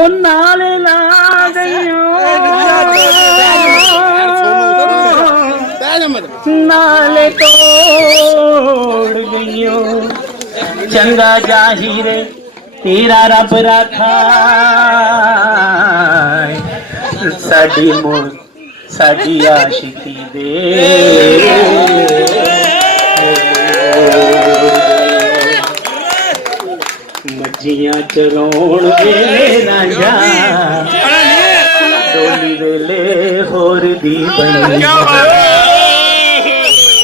हो नाल ला गईयो नाल तोड़ गईयो चंगा जाहिर तेरा रब रखा साडी मोर साडी आशिकी दे मजियां चराउण वेले रांझा डोली वेले होर दी बनी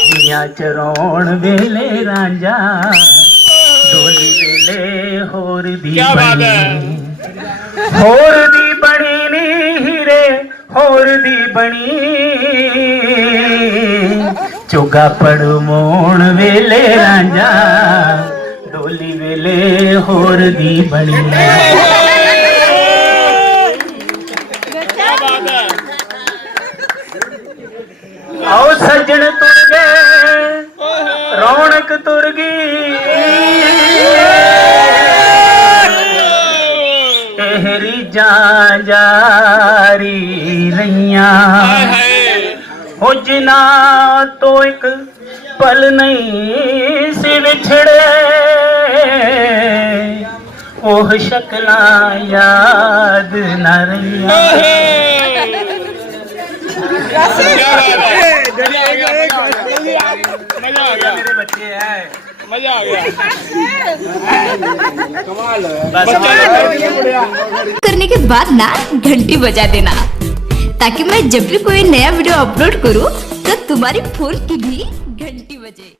मजियां चराउण वेले रांझा डोली वेले होर दी बनी नी हीरे होर दी बनी चोगा पड़मोण वेले रांझा डोली वेले होर दी बनी आओ सज्जन तुर गए रौनक तुर गई रीजा जारी रहियां हो जिना तो एक पल नहीं सी विछड़े ओह शक्लां याद न रहियां मेरे बच्चे हैं मजा आ गया कमाल करने के बाद ना घंटी बजा देना ताकि मैं जब भी कोई नया वीडियो अपलोड करूं तो तुम्हारी फोन की भी घंटी बजे।